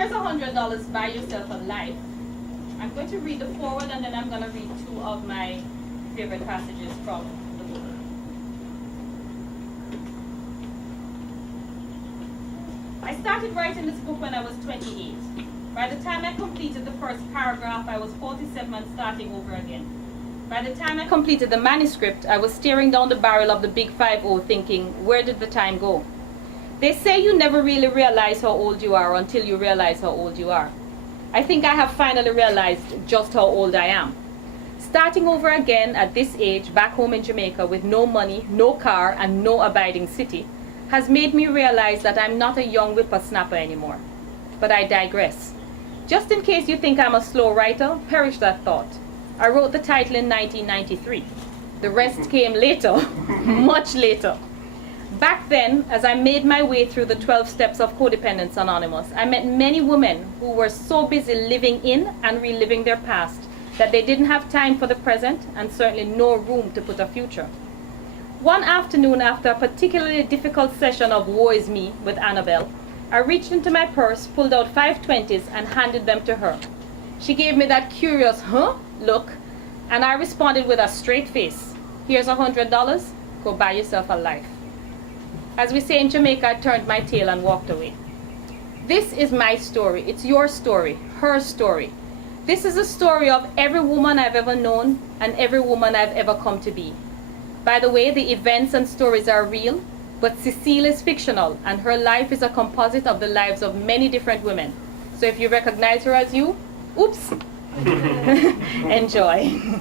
here's $100, buy yourself a life. I'm going to read the foreword and then I'm going to read two of my favorite passages from the book. I started writing this book when I was 28. By the time I completed the first paragraph, I was 47 and starting over again. By the time I completed the manuscript, I was staring down the barrel of the big 5-0 thinking, where did the time go? They say you never really realize how old you are until you realize how old you are. I think I have finally realized just how old I am. Starting over again at this age, back home in Jamaica with no money, no car, and no abiding city, has made me realize that I'm not a young whippersnapper anymore. But I digress. Just in case you think I'm a slow writer, perish that thought. I wrote the title in 1993. The rest came later, much later. Back then, as I made my way through the 12 steps of Codependence Anonymous, I met many women who were so busy living in and reliving their past that they didn't have time for the present and certainly no room to put a future. One afternoon, after a particularly difficult session of Woe Is Me with Annabelle, I reached into my purse, pulled out 5 20s and handed them to her. She gave me that curious, huh, look, and I responded with a straight face. Here's $100, go buy yourself a life. As we say in Jamaica, I turned my tail and walked away. This is my story. It's your story, her story. This is a story of every woman I've ever known and every woman I've ever come to be. By the way, the events and stories are real, but Cecile is fictional, and her life is a composite of the lives of many different women. So if you recognize her as you, oops, enjoy.